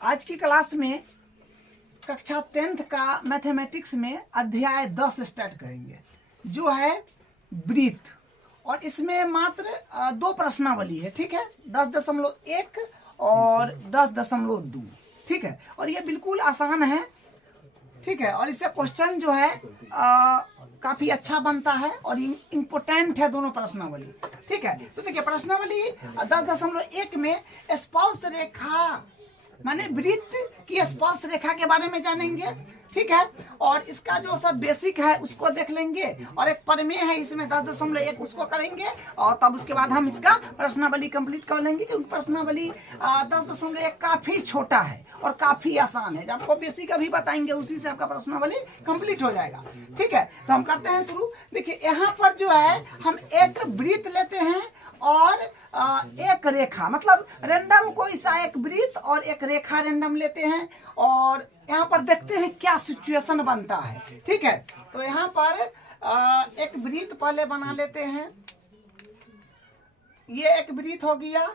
आज की क्लास में कक्षा 10th का मैथमेटिक्स में अध्याय 10 स्टार्ट करेंगे, जो है वृत्त। और इसमें मात्र 2 प्रश्नावली है, ठीक है। 10.1 और 10.2, ठीक है। और ये बिल्कुल आसान है, ठीक है। और इससे क्वेश्चन जो है काफी अच्छा बनता है और इम्पोर्टेंट है दोनों प्रश्नावली, ठीक है। तो देखिए प्रश्नावली 10.1 में स्पर्श रेखा माने वृत्त की स्पर्श रेखा के बारे में जानेंगे, ठीक है। और इसका जो सब बेसिक है उसको देख लेंगे, और एक प्रमेय है इसमें 10.1 उसको करेंगे, और तब उसके बाद हम इसका प्रश्नावली कंप्लीट कर लेंगे। क्योंकि प्रश्नावली 10.1 काफी छोटा है और काफी आसान है। जब आपको बेसिक अभी बताएंगे उसी से आपका प्रश्नावली कंप्लीट हो जाएगा, ठीक है। तो हम करते हैं शुरू। देखिए यहाँ पर जो है हम एक वृत्त लेते हैं और एक रेखा, मतलब रैंडम कोई सा एक वृत्त और एक रेखा रैंडम लेते हैं, और यहाँ पर देखते हैं क्या सिचुएशन बनता है, ठीक है। तो यहाँ पर एक वृत्त पहले बना लेते हैं। ये एक वृत्त हो गया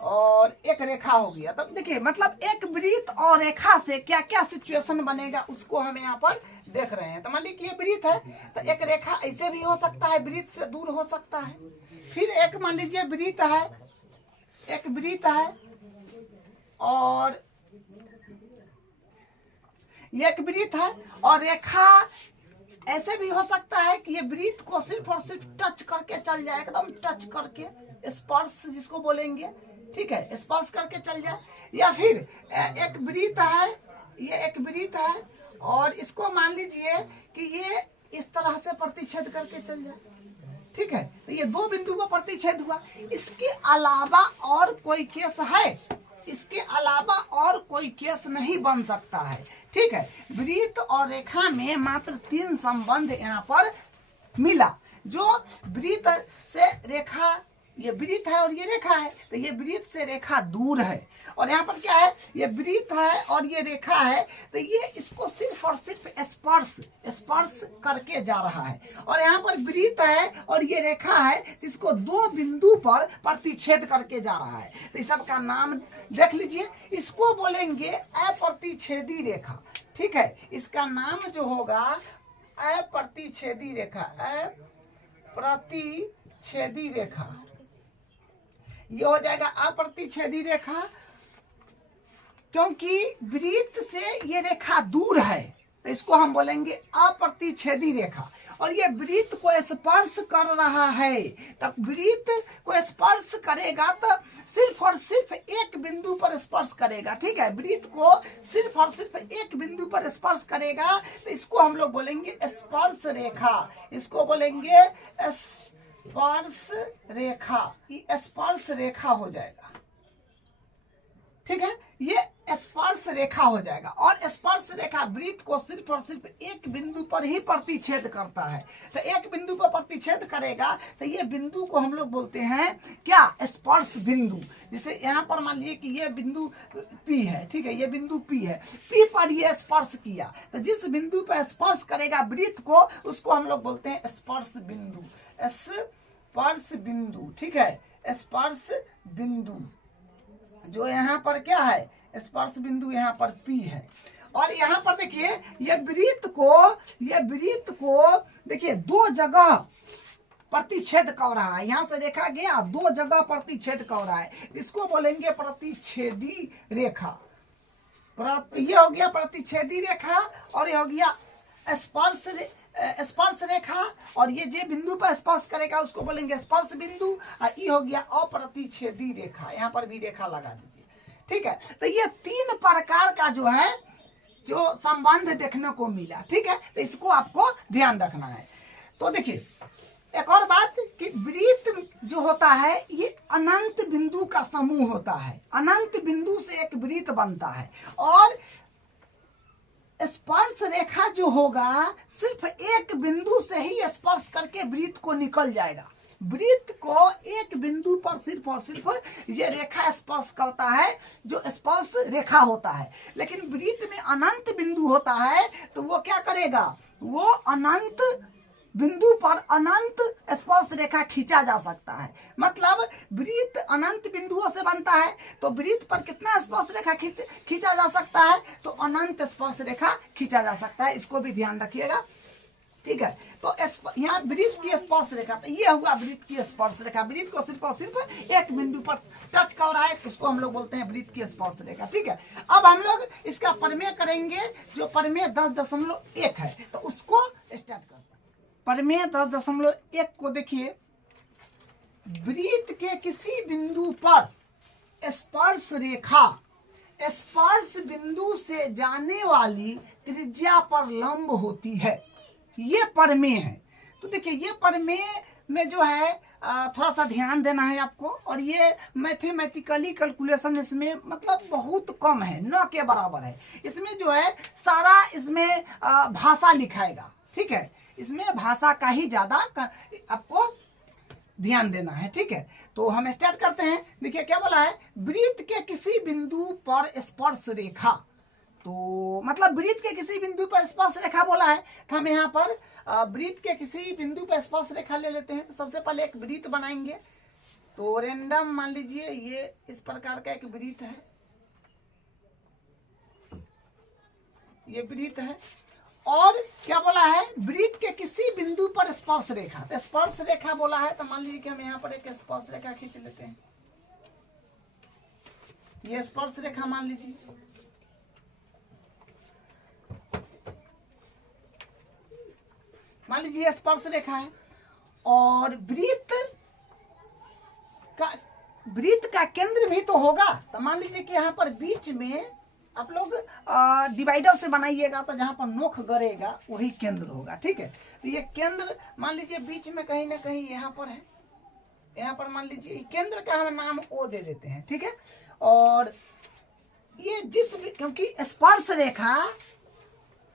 और एक रेखा हो गया। तब देखिए मतलब एक वृत्त और रेखा से क्या क्या सिचुएशन बनेगा उसको हम यहाँ पर देख रहे हैं। तो मान लीजिए ये वृत्त है, तो एक रेखा ऐसे भी हो सकता है, वृत्त से दूर हो सकता है। फिर एक मान लीजिए वृत्त है, एक वृत्त है और ये एक वृत्त है, और रेखा ऐसे भी हो सकता है कि ये वृत्त को सिर्फ और सिर्फ टच करके चल जाए, एकदम टच करके, स्पर्श जिसको बोलेंगे, ठीक है, स्पर्श करके चल जाए। या फिर एक वृत्त है, ये एक वृत्त है और इसको मान लीजिए कि ये इस तरह से प्रतिच्छेद करके चल जाए, ठीक है। तो ये 2 बिंदु पर प्रतिच्छेद हुआ। इसके अलावा और कोई केस है? इसके अलावा और कोई केस नहीं बन सकता है, ठीक है। वृत्त और रेखा में मात्र 3 संबंध यहाँ पर मिला। जो वृत्त से रेखा, ये वृत्त है और ये रेखा है, तो ये वृत्त से रेखा दूर है। और यहाँ पर क्या है, ये वृत्त है और ये रेखा है, तो ये इसको सिर्फ और सिर्फ स्पर्श करके जा रहा है। और यहाँ पर वृत्त है और ये रेखा है, तो इसको 2 बिंदु पर प्रतिच्छेद करके जा रहा है। तो इस सब का नाम देख लीजिए। इसको बोलेंगे अप्रतिच्छेदी रेखा, ठीक है। इसका नाम जो होगा अप्रतिच्छेदी रेखा, अप्रतिच्छेदी रेखा, ये हो जाएगा अप्रतिच्छेदी रेखा। क्योंकि वृत्त से ये रेखा दूर है, तो इसको हम बोलेंगे अप्रतिच्छेदी रेखा। और ये वृत्त को स्पर्श कर रहा है, तब वृत्त को स्पर्श करेगा तो सिर्फ और सिर्फ एक बिंदु पर स्पर्श करेगा, ठीक है। वृत्त को सिर्फ और सिर्फ एक बिंदु पर स्पर्श करेगा, तो इसको हम लोग बोलेंगे स्पर्श रेखा। इसको बोलेंगे स्पर्श रेखा, ये स्पर्श रेखा हो जाएगा, ठीक है। ये स्पर्श रेखा हो जाएगा। और स्पर्श रेखा वृत्त को सिर्फ और सिर्फ एक बिंदु पर ही प्रतिच्छेद करता है। तो एक बिंदु पर प्रतिच्छेद करेगा, तो ये बिंदु को हम लोग बोलते हैं क्या, स्पर्श बिंदु। जैसे यहाँ पर मान लीजिए कि ये बिंदु P है, ठीक है, ये बिंदु P है, P पर ये स्पर्श किया, तो जिस बिंदु पर स्पर्श करेगा वृत्त को, उसको हम लोग बोलते हैं स्पर्श बिंदु, स्पर्श बिंदु, ठीक है, स्पर्श बिंदु। जो यहाँ पर क्या है, स्पर्श बिंदु यहाँ पर P है। और यहाँ पर देखिए ये वृत्त को देखिए 2 जगह प्रतिच्छेद कर रहा है। यहाँ से रेखा गया, 2 जगह प्रतिच्छेद कर रहा है, इसको बोलेंगे प्रतिच्छेदी रेखा। ये हो गया प्रतिच्छेदी रेखा, और ये हो गया स्पर्श रेखा। और ये जे बिंदु पर स्पर्श करेगा उसको बोलेंगे स्पर्श बिंदु। और ये हो गया अप्रतिच्छेदी रेखा, यहाँ पर भी रेखा लगा दीजिए, ठीक है। तो ये 3 प्रकार का जो है जो संबंध देखने को मिला, ठीक है। तो इसको आपको ध्यान रखना है। तो देखिए एक और बात कि वृत्त जो होता है ये अनंत बिंदु का समूह होता है। अनंत बिंदु से एक वृत्त बनता है। और स्पर्श रेखा जो होगा सिर्फ एक बिंदु से ही स्पर्श करके वृत्त को निकल जाएगा। वृत्त को एक बिंदु पर सिर्फ और सिर्फ ये रेखा स्पर्श करता है, जो स्पर्श रेखा होता है। लेकिन वृत्त में अनंत बिंदु होता है, तो वो क्या करेगा, वो अनंत बिंदु पर अनंत स्पर्श रेखा खींचा जा सकता है। मतलब वृत्त अनंत बिंदुओं से बनता है, तो वृत्त पर कितना स्पर्श रेखा खींचा जा सकता है, तो अनंत स्पर्श रेखा खींचा जा सकता है। इसको भी ध्यान रखिएगा, ठीक है। तो यहाँ वृत्त की स्पर्श रेखा, तो ये हुआ वृत्त की स्पर्श रेखा। वृत्त को सिर्फ और सिर्फ एक बिंदु पर टच कर रहा है, उसको हम लोग बोलते हैं वृत्त की स्पर्श रेखा, ठीक है। अब हम लोग इसका प्रमेय करेंगे, जो प्रमेय 10.1 है, तो उसको स्टार्ट करते हैं। प्रमेय 10.1 को देखिए, वृत्त के किसी बिंदु पर स्पर्श रेखा स्पर्श बिंदु से जाने वाली त्रिज्या पर लंब होती है, ये प्रमेय है। तो देखिए ये प्रमेय में जो है थोड़ा सा ध्यान देना है आपको, और ये मैथमेटिकली कैलकुलेशन इसमें मतलब बहुत कम है, न के बराबर है। इसमें जो है सारा इसमें भाषा लिखाएगा, ठीक है। इसमें भाषा का ही ज्यादा आपको ध्यान देना है, ठीक है। तो हम स्टार्ट करते हैं। देखिए क्या बोला है, वृत्त के किसी बिंदु पर स्पर्श रेखा, तो मतलब वृत्त के किसी बिंदु पर स्पर्श रेखा बोला है, तो हम यहाँ पर वृत्त के किसी बिंदु पर स्पर्श रेखा ले लेते हैं। तो सबसे पहले एक वृत्त बनाएंगे, तो रेंडम मान लीजिए ये इस प्रकार का एक वृत्त है, ये वृत्त है। और क्या बोला है, वृत्त के किसी बिंदु पर स्पर्श रेखा, तो स्पर्श रेखा बोला है, तो मान लीजिए कि हम यहाँ पर एक स्पर्श रेखा खींच लेते हैं। ये स्पर्श रेखा मान लीजिए, मान लीजिए स्पर्श रेखा है। और वृत्त का केंद्र भी तो होगा, तो मान लीजिए कि यहाँ पर बीच में आप लोग डिवाइडर से बनाइएगा, तो जहां पर नोक गड़ेगा वही केंद्र होगा, ठीक है। तो ये केंद्र मान लीजिए बीच में कहीं ना कहीं यहाँ पर है, यहाँ पर मान लीजिए केंद्र का हम नाम O दे देते हैं, ठीक है। और ये क्योंकि स्पर्श रेखा,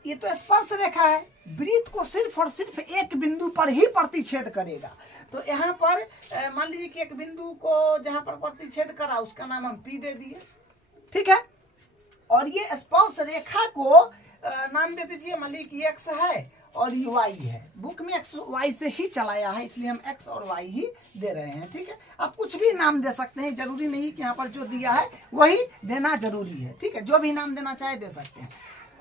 ये तो स्पर्श रेखा है, वृत्त को सिर्फ और सिर्फ एक बिंदु पर ही प्रतिच्छेद करेगा। तो यहाँ पर मान लीजिए कि एक बिंदु को जहां पर प्रतिच्छेद करा उसका नाम हम P दे दिए, ठीक है। और ये स्पर्श रेखा को नाम दे दीजिए, मान लीजिए कि x है और ये y है। बुक में x y से ही चलाया है, इसलिए हम x और y ही दे रहे हैं, ठीक है। आप कुछ भी नाम दे सकते हैं, जरूरी नहीं कि यहाँ पर जो दिया है वही देना जरूरी है, ठीक है। जो भी नाम देना चाहे दे सकते हैं।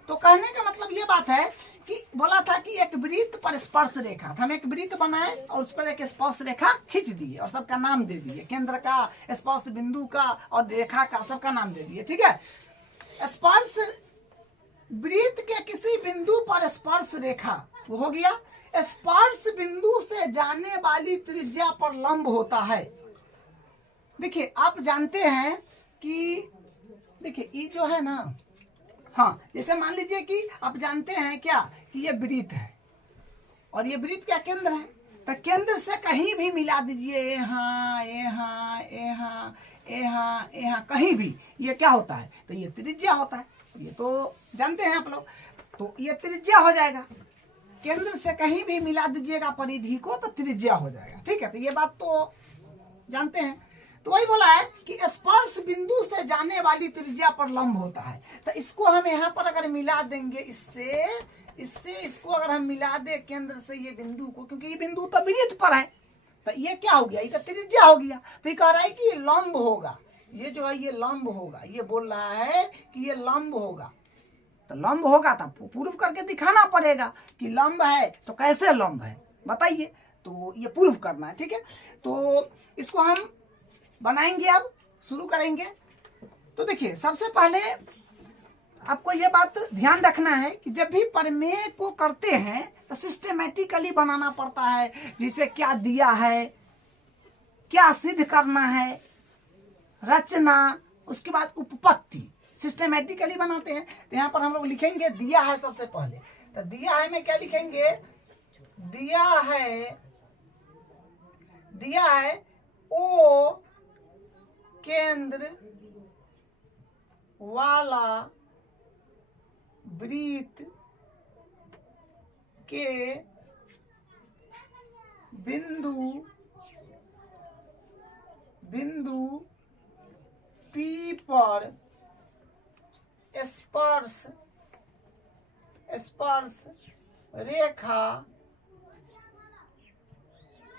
तो कहने का मतलब ये बात है कि बोला था कि एक वृत्त पर स्पर्श रेखा, हम एक वृत्त बनाए और उस पर एक स्पर्श रेखा खींच दिए और सबका नाम दे दिए, केंद्र का, स्पर्श बिंदु का और रेखा का, सबका नाम दे दिए, ठीक है। स्पर्श वृत्त के किसी बिंदु पर स्पर्श रेखा, वो हो गया। स्पर्श बिंदु से जाने वाली त्रिज्या पर लंब होता है। देखिए आप जानते हैं कि देखिए ये जो है ना, हाँ, जैसे मान लीजिए कि आप जानते हैं क्या कि ये वृत्त है और ये वृत्त का केंद्र है, तो केंद्र से कहीं भी मिला दीजिए, यहाँ यहाँ यहाँ यहाँ यहाँ कहीं भी, ये क्या होता है, तो ये त्रिज्या होता है। ये तो जानते हैं आप लोग, तो ये त्रिज्या हो जाएगा। केंद्र से कहीं भी मिला दीजिएगा परिधि को तो त्रिज्या हो जाएगा, ठीक है। तो ये बात तो जानते हैं। तो वही बोला है कि स्पर्श बिंदु से जाने वाली त्रिज्या पर लंब होता है। तो इसको हम यहाँ पर अगर मिला देंगे, इससे इसको अगर हम मिला दे केंद्र से ये बिंदु को, क्योंकि ये बिंदु तो वृत्त पर है, तो ये क्या हो गया, ये तो त्रिज्या हो गया। तो ये कह रहा है कि ये लंब होगा, ये जो है ये लंब होगा, ये बोल रहा है कि ये लंब होगा। तो लंब होगा तो प्रूफ करके दिखाना पड़ेगा कि लंब है, तो कैसे लंब है बताइए। तो ये प्रूफ करना है, ठीक है। तो इसको हम बनाएंगे, अब शुरू करेंगे। तो देखिए सबसे पहले आपको ये बात ध्यान रखना है कि जब भी प्रमेय को करते हैं तो सिस्टेमेटिकली बनाना पड़ता है, जिसे क्या दिया है, क्या सिद्ध करना है, रचना, उसके बाद उपपत्ति, सिस्टेमेटिकली बनाते हैं। तो यहाँ पर हम लोग लिखेंगे दिया है सबसे पहले। तो दिया है में क्या लिखेंगे, दिया है ओ केंद्र वाला वृत्त के बिंदु P पर स्पर्श रेखा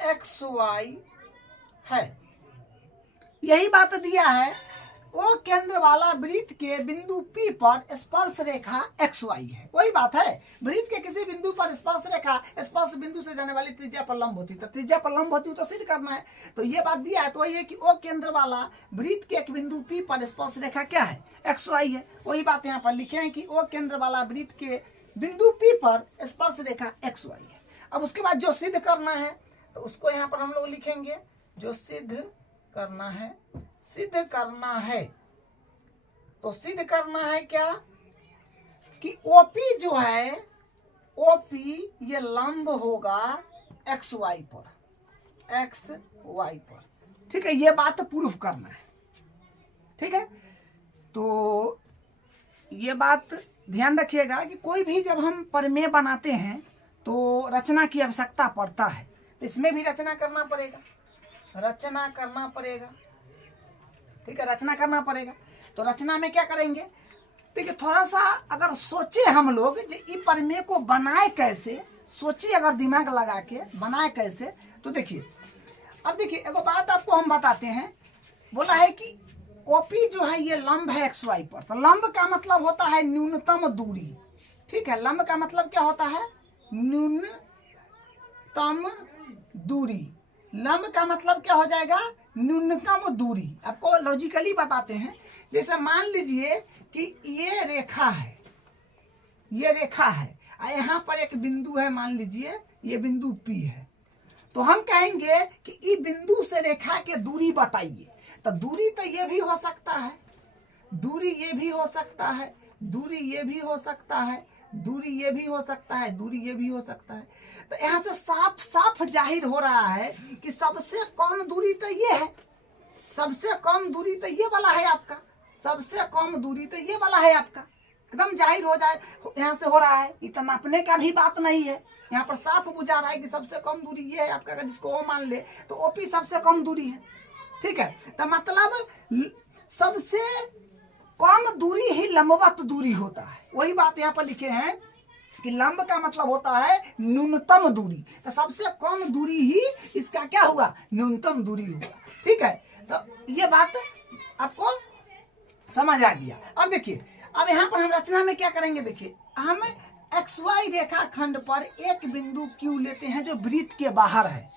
XY है। यही बात दिया है, ओ केंद्र वाला वृत्त के बिंदु P पर स्पर्श रेखा XY है। वही बात है, वृत्त के किसी बिंदु पर स्पर्श रेखा स्पर्श बिंदु से जाने वाली त्रिज्या पर लंब होती है, तो त्रिज्या पर लंब होती है तो सिद्ध करना है। तो ये बात दिया है, तो वही है कि ओ केंद्र वाला वृत्त के एक बिंदु P पर स्पर्श रेखा क्या है, XY है। वही बात यहाँ पर लिखे हैं कि ओ केंद्र वाला वृत्त के बिंदु P पर स्पर्श रेखा XY है। अब उसके बाद जो सिद्ध करना है तो उसको यहाँ पर हम लोग लिखेंगे, जो सिद्ध करना है, सिद्ध करना है। तो सिद्ध करना है क्या कि OP जो है, OP ये लंब होगा XY पर, XY पर। ठीक है, ये बात प्रूफ करना है। ठीक है, तो ये बात ध्यान रखिएगा कि कोई भी जब हम प्रमेय बनाते हैं तो रचना की आवश्यकता पड़ता है, तो इसमें भी रचना करना पड़ेगा, रचना करना पड़ेगा। ठीक है, रचना करना पड़ेगा। तो रचना में क्या करेंगे, देखिए थोड़ा सा अगर सोचे हम लोग ये प्रमेय को बनाए कैसे, सोचिए अगर दिमाग लगा के बनाए कैसे, तो देखिए अब देखिए एगो बात आपको हम बताते हैं। बोला है कि OP जो है ये लंब है XY पर, तो लंब का मतलब होता है न्यूनतम दूरी। ठीक है, लंब का मतलब क्या होता है, न्यूनतम दूरी। लंब का मतलब क्या हो जाएगा, न्यूनतम दूरी। आपको लॉजिकली बताते हैं, जैसे मान लीजिए कि ये रेखा है, ये रेखा है, यहाँ पर एक बिंदु है, मान लीजिए ये बिंदु P है, तो हम कहेंगे कि इस बिंदु से रेखा के दूरी बताइए। तो दूरी तो ये भी हो सकता है, दूरी ये भी हो सकता है, दूरी ये भी हो सकता है, दूरी ये भी हो सकता है, दूरी ये भी हो सकता है। तो यहाँ से साफ साफ जाहिर हो रहा है कि सबसे कम दूरी तो ये है, सबसे कम दूरी तो ये वाला है आपका, सबसे कम दूरी तो ये वाला है आपका। एकदम जाहिर हो जाए, यहाँ से हो रहा है, इतना नापने का भी बात नहीं है, यहाँ पर साफ बुझा रहा है कि सबसे कम दूरी ये है आपका। अगर इसको ओ मान ले तो OP सबसे कम दूरी है। ठीक है, तो मतलब सबसे कम दूरी ही लंबवत दूरी होता है। वही बात यहाँ पर लिखे हैं कि लंब का मतलब होता है न्यूनतम दूरी, तो सबसे कम दूरी ही इसका क्या हुआ, न्यूनतम दूरी हुआ। ठीक है, तो ये बात आपको समझ आ गया। अब देखिए, अब यहाँ पर हम रचना में क्या करेंगे, देखिए हम XY रेखा खंड पर एक बिंदु Q लेते हैं जो वृत्त के बाहर है।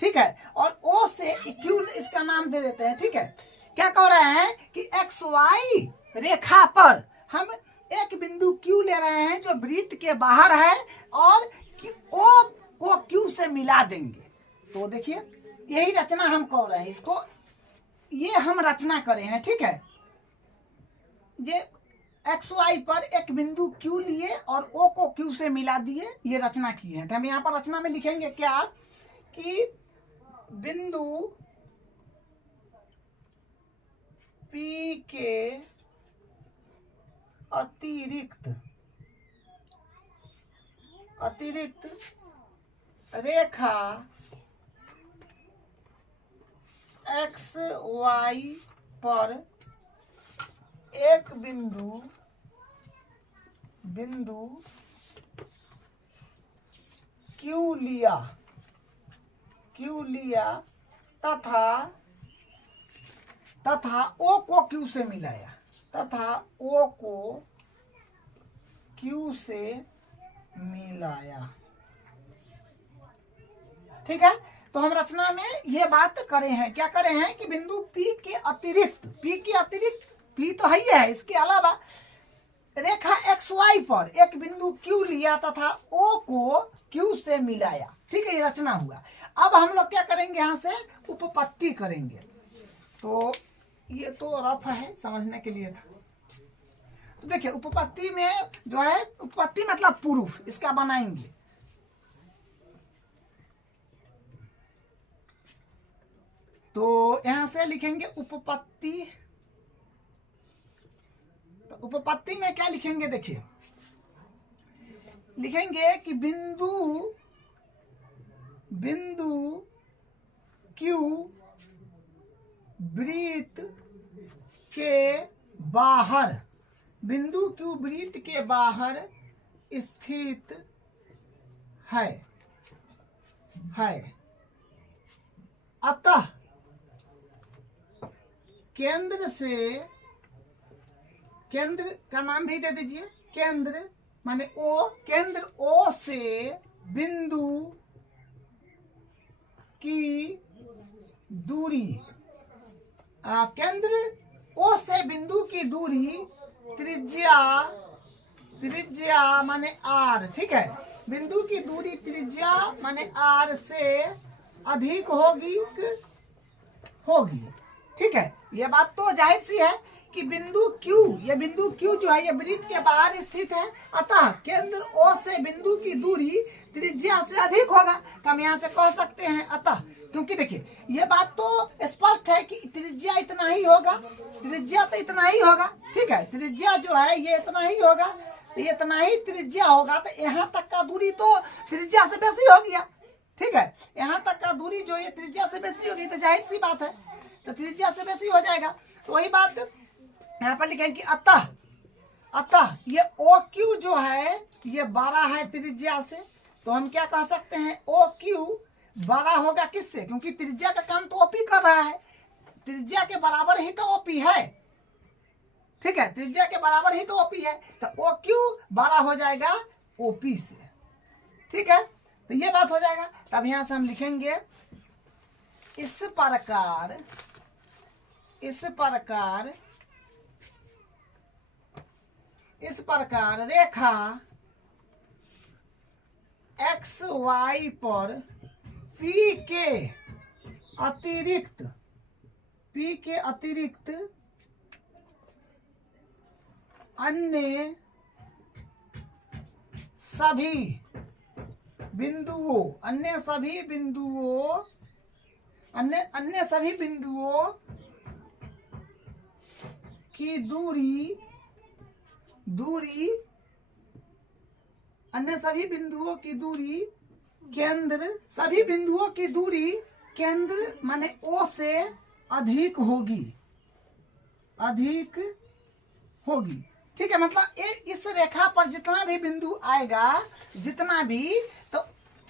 ठीक है, और O से Q इसका नाम दे देते हैं। ठीक है, क्या कह रहे हैं कि XY रेखा पर हम एक बिंदु Q ले रहे हैं जो वृत्त के बाहर है, और O को Q से मिला देंगे। तो देखिए यही रचना हम कह रहे हैं, इसको ये हम रचना करें हैं। ठीक है, ये XY पर एक बिंदु Q लिए और O को Q से मिला दिए, ये रचना की है। तो हम यहाँ पर रचना में लिखेंगे क्या कि बिंदु P के अतिरिक्त रेखा XY पर एक बिंदु Q लिया तथा O को Q से मिलाया, तथा O को Q से मिलाया। ठीक है, तो हम रचना में ये बात करे हैं, क्या करे हैं कि बिंदु P के अतिरिक्त P तो है ही है, इसके अलावा रेखा XY पर एक बिंदु Q लिया तथा O को Q से मिलाया। ठीक है, ये रचना हुआ। अब हम लोग क्या करेंगे, यहाँ से उपपत्ति करेंगे। तो ये तो रफ है, समझने के लिए था। तो देखिए उपपत्ति में जो है, उपपत्ति मतलब प्रूफ, इसका बनाएंगे। तो यहां से लिखेंगे उपपत्ति। तो उपपत्ति में क्या लिखेंगे, देखिए लिखेंगे कि बिंदु Q वृत्त के बाहर, बिंदु Q वृत्त के बाहर स्थित है। अतः केंद्र से, केंद्र का नाम भी दे दीजिए, केंद्र माने ओ, केंद्र ओ से बिंदु की दूरी, केंद्र ओ से बिंदु की दूरी त्रिज्या, त्रिज्या माने आर, ठीक है, बिंदु की दूरी त्रिज्या माने आर से अधिक होगी, होगी, ठीक है। ये बात तो जाहिर सी है कि बिंदु Q, ये बिंदु Q जो है ये वृत्त के बाहर स्थित है, अतः केंद्र O से बिंदु की दूरी त्रिज्या से अधिक होगा। तो हम यहाँ से कह सकते हैं अतः, क्योंकि देखिए ये बात तो स्पष्ट है कि त्रिज्या इतना ही होगा, त्रिज्या तो इतना ही होगा, ठीक है, त्रिज्या जो है ये इतना ही होगा, तो ये इतना ही त्रिज्या होगा, तो यहाँ तक का दूरी तो त्रिज्या से बेसी हो गया, ठीक है, यहाँ तक का दूरी जो ये त्रिज्या से बेसी होगी, तो जाहिर सी बात है, तो त्रिज्या से बेसी हो जाएगा। तो वही बात यहाँ पर लिखेंगे कि अतः, अतः ये OQ जो है ये बड़ा है त्रिज्या से, तो हम क्या कह सकते हैं, OQ बड़ा होगा किससे, क्योंकि त्रिज्या का काम तो OP कर रहा है, त्रिज्या के बराबर ही तो OP है, ठीक है, त्रिज्या के बराबर ही तो OP है, तो OQ बड़ा हो जाएगा OP से, ठीक है, तो ये बात हो जाएगा। तब यहां से हम लिखेंगे इस प्रकार, इस प्रकार, इस प्रकार रेखा XY पर P के अतिरिक्त, P के अतिरिक्त अन्य सभी बिंदुओं, अन्य सभी बिंदुओं, अन्य सभी बिंदुओं की दूरी, दूरी, अन्य सभी बिंदुओं की दूरी केंद्र, सभी बिंदुओं की दूरी केंद्र माने O से अधिक होगी, अधिक होगी, ठीक है, मतलब इस रेखा पर जितना भी बिंदु आएगा, जितना भी, तो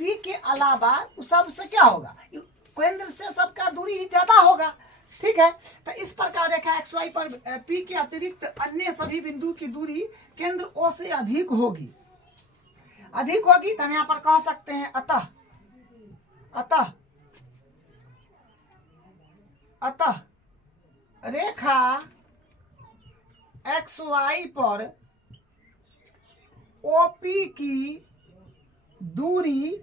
P के अलावा उस सब से क्या होगा, केंद्र से सबका दूरी ही ज्यादा होगा, ठीक है। तो इस प्रकार रेखा XY पर P के अतिरिक्त अन्य सभी बिंदु की दूरी केंद्र O से अधिक होगी, अधिक होगी, तो हम यहाँ पर कह सकते हैं अतः, अतः, अतः रेखा XY पर OP की दूरी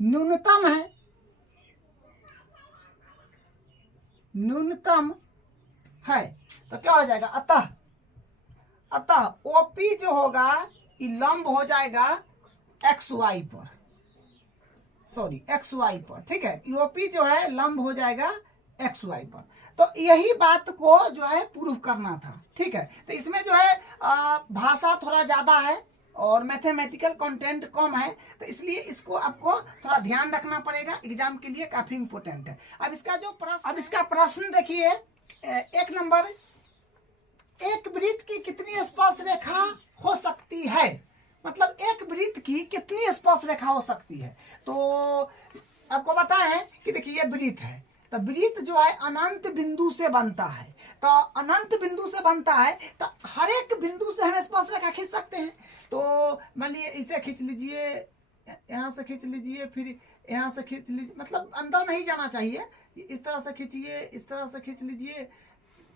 न्यूनतम है, न्यूनतम है, तो क्या हो जाएगा, अतः, अतः OP जो होगा ये लंब हो जाएगा XY पर, सॉरी XY पर, ठीक है, OP जो है लंब हो जाएगा XY पर। तो यही बात को जो है प्रूफ करना था, ठीक है। तो इसमें जो है भाषा थोड़ा ज्यादा है और मैथमेटिकल कंटेंट कम है, तो इसलिए इसको आपको थोड़ा ध्यान रखना पड़ेगा, एग्जाम के लिए काफी इंपोर्टेंट है। अब इसका जो प्रश्न, अब इसका प्रश्न देखिए, एक नंबर, एक वृत्त की कितनी स्पर्श रेखा हो सकती है, मतलब एक वृत्त की कितनी स्पर्श रेखा हो सकती है। तो आपको पता है कि देखिए ये वृत्त है, तो वृत्त जो है अनंत बिंदु से बनता है, तो अनंत बिंदु से बनता है, तो हर एक बिंदु से हम स्पर्श रेखा खींच सकते हैं। तो मान लीजिए इसे खींच लीजिए, यहाँ से खींच लीजिए, फिर यहाँ से खींच लीजिए, मतलब अंदर नहीं जाना चाहिए, इस तरह से खींचिए, इस तरह से खींच लीजिए,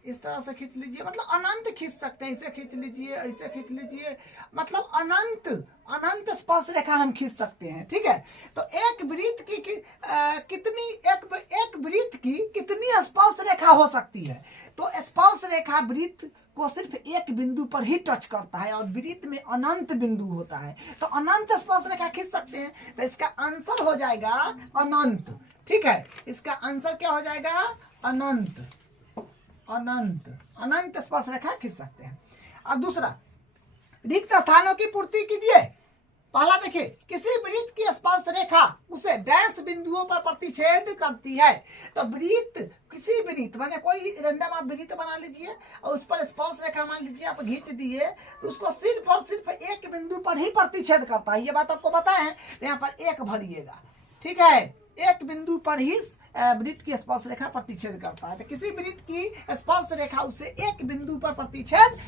इस तरह से खींच लीजिए, मतलब अनंत खींच सकते हैं, इसे खींच लीजिए, ऐसे खींच लीजिए, मतलब अनंत, अनंत स्पर्श रेखा हम खींच सकते हैं, ठीक है। तो एक वृत्त की कितनी, एक वृत्त की कितनी स्पर्श रेखा हो सकती है, तो स्पर्श रेखा वृत्त को सिर्फ एक बिंदु पर ही टच करता है और वृत्त में अनंत बिंदु होता है, तो अनंत स्पर्श रेखा खींच सकते हैं। तो इसका आंसर हो जाएगा अनंत, ठीक है, इसका आंसर क्या हो जाएगा, अनंत, अनंत, अनंत स्पर्श रेखा खींच सकते हैं। अब दूसरा, रिक्त स्थानों की पूर्ति कीजिए। पहला देखिए, किसी वृत्त की स्पर्श रेखा उसे डैश बिंदुओं पर प्रतिच्छेद करती है। तो वृत्त, किसी वृत्त माने कोई रैंडम आप वृत्त बना लीजिए और उस पर स्पर्श रेखा मान लीजिए आप खींच दिए, तो उसको सिर्फ और सिर्फ एक बिंदु पर ही प्रतिच्छेद करता है, ये बात आपको पता है। तो यहाँ पर एक भरिएगा, ठीक है, एक बिंदु पर ही वृत्त की स्पर्श रेखा प्रतिच्छेद करता है। तो किसी वृत्त की स्पर्श रेखा उससे एक बिंदु पर प्रतिच्छेद,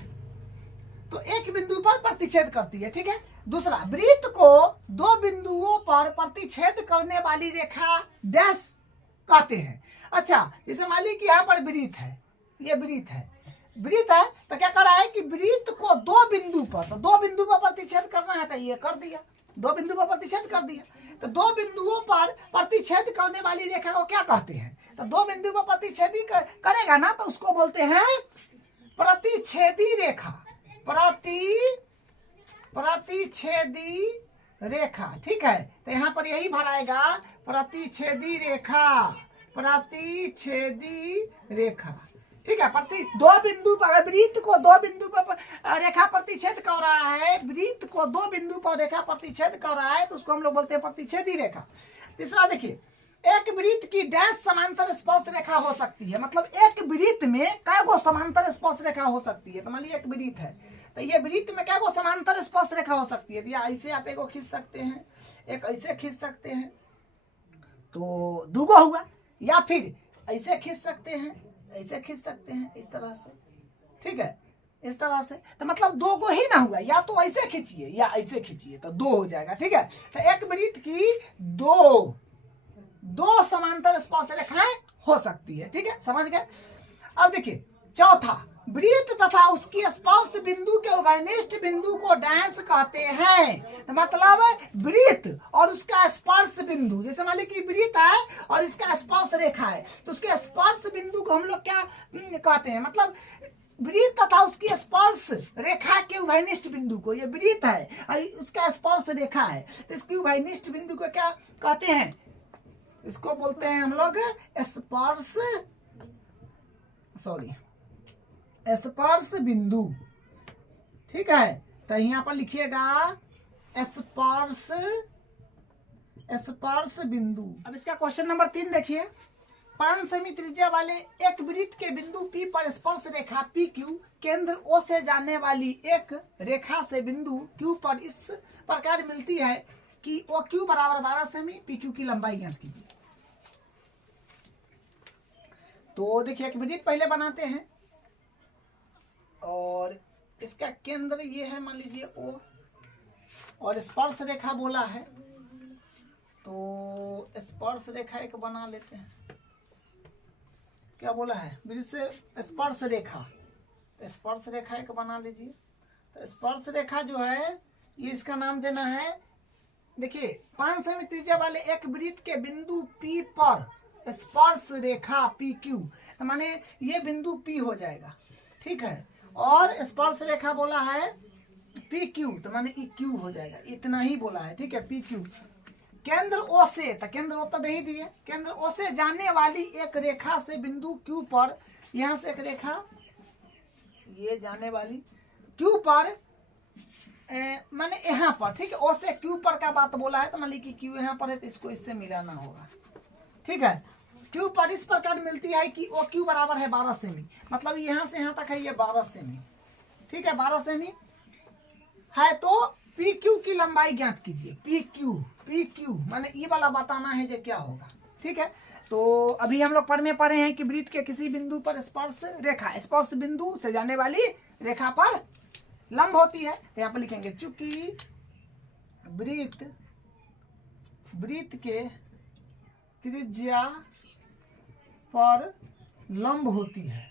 तो एक बिंदु पर प्रतिच्छेद करती है, ठीक है। दूसरा, वृत्त को दो बिंदुओं पर प्रतिच्छेद करने वाली रेखा डैश कहते हैं। अच्छा, जैसे मान ली कि यहाँ पर वृत्त है, ये वृत्त है, वृत्त है, तो क्या कर रहा है कि वृत्त को दो बिंदु पर, तो दो बिंदु पर प्रतिच्छेद करना है, तो ये कर दिया, दो बिंदु पर प्रतिच्छेद कर दिया। तो दो बिंदुओं पर प्रतिच्छेद करने वाली रेखा को क्या कहते हैं? तो दो बिंदु पर प्रतिच्छेदी करेगा ना, तो उसको बोलते हैं प्रतिच्छेदी रेखा, प्रतिच्छेदी रेखा, ठीक है। तो यहाँ पर यही भराएगा, प्रतिच्छेदी रेखा, प्रतिच्छेदी रेखा, ठीक है। दो बिंदु पर, वृत्त को दो बिंदु पर रेखा प्रतिच्छेद कर रहा है, वृत्त को दो बिंदु पर रेखा प्रतिच्छेद कर रहा है, तो उसको हम लोग बोलते हैं प्रतिच्छेदी रेखा। तीसरा देखिए, एक वृत्त की डैश समांतर स्पर्श रेखा हो सकती है, मतलब एक वृत्त में कई गो समांतर स्पर्श रेखा हो सकती है। तो मान लीजिए एक वृत्त है, तो ये वृत्त में कई गो समांतर स्पर्श रेखा हो सकती है। तो या ऐसे आप एक खींच सकते हैं, एक ऐसे खींच सकते हैं, तो दूगो हुआ, या फिर ऐसे खींच सकते हैं, ऐसे खींच सकते हैं, इस तरह से, ठीक है, इस तरह से। तो मतलब दो गो ही ना हुआ, या तो ऐसे खींचिए या ऐसे खींचिए, तो दो हो जाएगा, ठीक है। तो एक वृत्त की दो समांतर स्पर्श रेखाएं हो सकती है, ठीक है, समझ गए। अब देखिए चौथा, वृत्त तथा उसकी स्पर्श बिंदु के उभयनिष्ठ बिंदु को डैश कहते हैं। तो मतलब वृत्त और उसका स्पर्श बिंदु, जैसे मान लीजिए कि वृत्त है और इसका स्पर्श रेखा है, तो उसके स्पर्श बिंदु को हम लोग क्या कहते हैं? मतलब वृत्त तथा उसकी स्पर्श रेखा के उभयनिष्ठ बिंदु को, ये वृत्त है और उसका स्पर्श रेखा है, तो इसकी उभयनिष्ठ बिंदु को क्या कहते हैं? इसको बोलते हैं हम लोग स्पर्श, स्पर्श बिंदु, ठीक है। तो यहाँ पर लिखिएगा स्पर्श बिंदु। अब इसका क्वेश्चन नंबर 3 देखिए, 5 सेमी त्रिज्या वाले एक वृत्त के बिंदु P पर स्पर्श रेखा PQ केंद्र O से जाने वाली एक रेखा से बिंदु Q पर इस प्रकार मिलती है कि OQ बराबर 12 सेमी, PQ की लंबाई ज्ञात कीजिए। तो देखिए एक वृत्त पहले बनाते हैं और इसका केंद्र ये है, मान लीजिए O, और स्पर्श रेखा बोला है, तो स्पर्श रेखा एक बना लेते हैं। क्या बोला है? वृत्त से स्पर्श रेखा, स्पर्श रेखा एक बना लीजिए। तो स्पर्श रेखा जो है ये इसका नाम देना है, देखिए 5 सेमी त्रिज्या वाले एक वृत्त के बिंदु P पर स्पर्श रेखा PQ, तो माने ये बिंदु P हो जाएगा, ठीक है। और स्पर्श रेखा बोला है PQ, तो माने EQ हो जाएगा, इतना ही बोला है, ठीक है, PQ। केंद्र O से, तो केंद्र O तो नहीं दिए, केंद्र O से जाने वाली एक रेखा से बिंदु Q पर, यहाँ से एक रेखा ये जाने वाली Q पर, माने यहाँ पर, ठीक है, O से Q पर का बात बोला है, तो मान लीजिए कि Q यहाँ पर है, तो इसको इससे मिलाना होगा, ठीक है। Q पर इस प्रकार मिलती है कि OQ बराबर है 12 सेमी, मतलब यहाँ से यहाँ तक है ये 12 सेमी, ठीक है, 12 सेमी है। तो PQ की लंबाई ज्ञात कीजिए, PQ माने ये वाला बताना है जो क्या होगा, ठीक है। तो अभी हम लोग पढ़े हैं कि वृत्त के किसी बिंदु पर स्पर्श रेखा, स्पर्श बिंदु से जाने वाली रेखा पर लंब होती है। तो यहाँ पर लिखेंगे चूंकि वृत्त के त्रिज्या पर लंब होती है,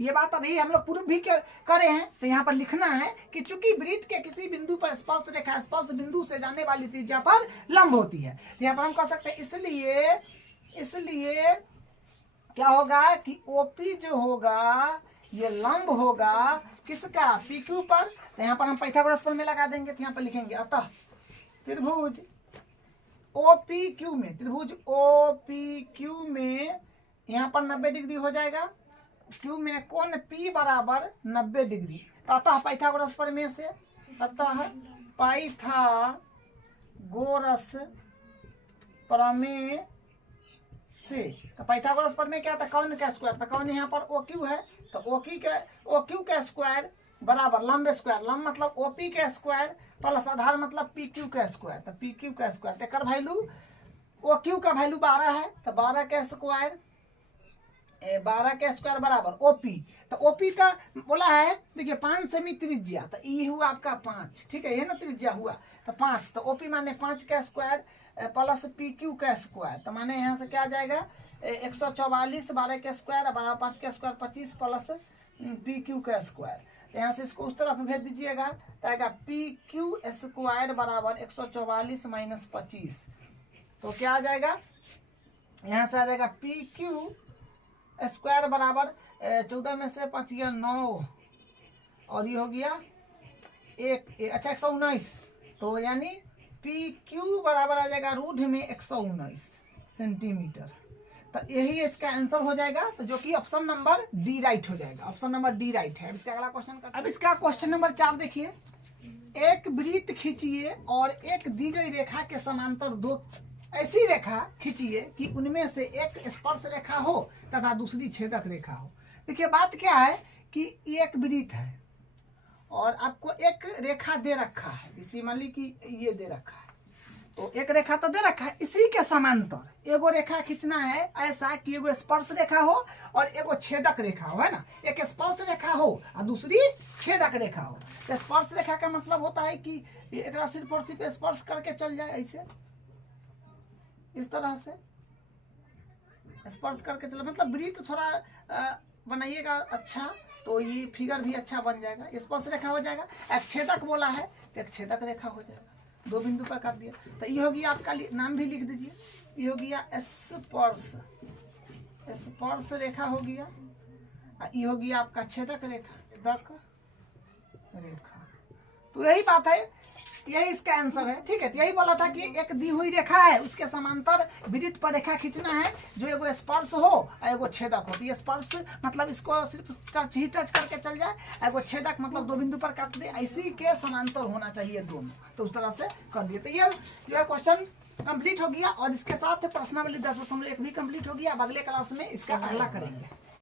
ये बात अभी हम लोग पूर्व भी करे हैं। तो यहाँ पर लिखना है कि चूंकि वृत्त के किसी बिंदु पर स्पर्श रेखा स्पर्श बिंदु से जाने वाली त्रिज्या पर लंब होती है। तो यहाँ पर हम कह सकते हैं इसलिए क्या होगा कि OP जो होगा ये लंब होगा किसका? PQ पर। तो यहाँ पर हम पाइथागोरस पर में लगा देंगे, तो यहाँ पर लिखेंगे अतः त्रिभुज OPQ में, त्रिभुज OPQ में यहाँ पर 90 डिग्री हो जाएगा, Q में कोण P बराबर 90 डिग्री। अतः पाइथागोरस प्रमेय से, अतः पाइथागोरस प्रमेय से। तो पाइथागोरस प्रमेय क्या था, कौन का स्क्वायर, तो कौन यहाँ पर ओ क्यू है, तो ओ क्यू का स्क्वायर बराबर लंब स्क्वायर, लंब मतलब ओपी का स्क्वायर प्लस आधार मतलब पी क्यू का स्क्वायर, तो पी क्यू का स्क्वायर तेकर वैल्यू ओ क्यू का वैल्यू 12 है, तो 12 का स्क्वायर 12 का स्क्वायर बराबर ओपी, तो ओपी का बोला है देखिए 5 सेमी त्रिज्या, तो ये हुआ आपका 5, ठीक है, ये ना त्रिज्या हुआ, तो 5, तो ओपी माने 5 का स्क्वायर प्लस पी क्यू का स्क्वायर, तो माने यहाँ से क्या आ जाएगा 144, 12 का स्क्वायर 5 का स्क्वायर 25 प्लस पी क्यू का स्क्वायर, तो यहाँ से इसको उस तरफ भेज दीजिएगा, तो आएगा पी क्यू स्क्वायर बराबर 144 माइनस 25, तो क्या आ जाएगा, यहाँ से आ जाएगा पी क्यू स्क्वायर बराबर 14 में से 5 गया 9 और ये हो गया 119, तो यानी पी क्यू बराबर आ जाएगा रूट में 119 सेंटीमीटर, तो यही इसका आंसर हो जाएगा, तो जो कि ऑप्शन नंबर डी राइट हो जाएगा, ऑप्शन नंबर डी राइट है। अब इसका अगला क्वेश्चन करते हैं। अब इसका क्वेश्चन नंबर 4 देखिए, एक वृत्त खींचिए और एक दी गई रेखा के समांतर दो ऐसी रेखा खींचिए कि उनमें से एक स्पर्श रेखा हो तथा दूसरी छेदक रेखा हो। देखिए बात क्या है कि एक वृत्त है और आपको एक रेखा दे रखा है, इसी मान ली कि ये दे रखा है, तो एक रेखा तो दे रखा है, इसी के समांतर एगो रेखा खींचना है ऐसा कि एगो स्पर्श रेखा हो और एगो छेदक रेखा हो, है ना, एक स्पर्श रेखा हो और दूसरी छेदक रेखा हो। तो स्पर्श रेखा का मतलब होता है कि एक सिर्फ और सिर्फ स्पर्श करके चल जाए, ऐसे इस तरह से स्पर्श करके चले, मतलब वृत्त थोड़ा बनाइएगा अच्छा, तो ये फिगर भी अच्छा बन जाएगा, स्पर्श रेखा हो जाएगा। एक छेदक बोला है तो एक छेदक रेखा हो जाएगा, 2 बिंदु पर काट दिया, तो ये हो गया आपका नाम भी लिख दीजिए, ये हो गया स्पर्श, स्पर्श रेखा हो गया, ये हो गया आपका छेदक रेखा, छेदक रेखा। तो यही बात है, यही इसका आंसर है, ठीक है। तो यही बोला था कि एक दी हुई रेखा है उसके समांतर वृत्त पर रेखा खींचना है जो एगो स्पर्श हो और एगो छेदक हो। तो ये स्पर्श मतलब इसको सिर्फ टच करके चल जाए, एगो छेदक मतलब 2 बिंदु पर काट दे, इसी के समांतर होना चाहिए दोनों, तो उस तरह से कर दिए। तो ये जो है क्वेश्चन कंप्लीट हो गया और इसके साथ प्रश्नावली 10.1 भी कंप्लीट हो गया। अब अगले क्लास में इसका अगला करेंगे।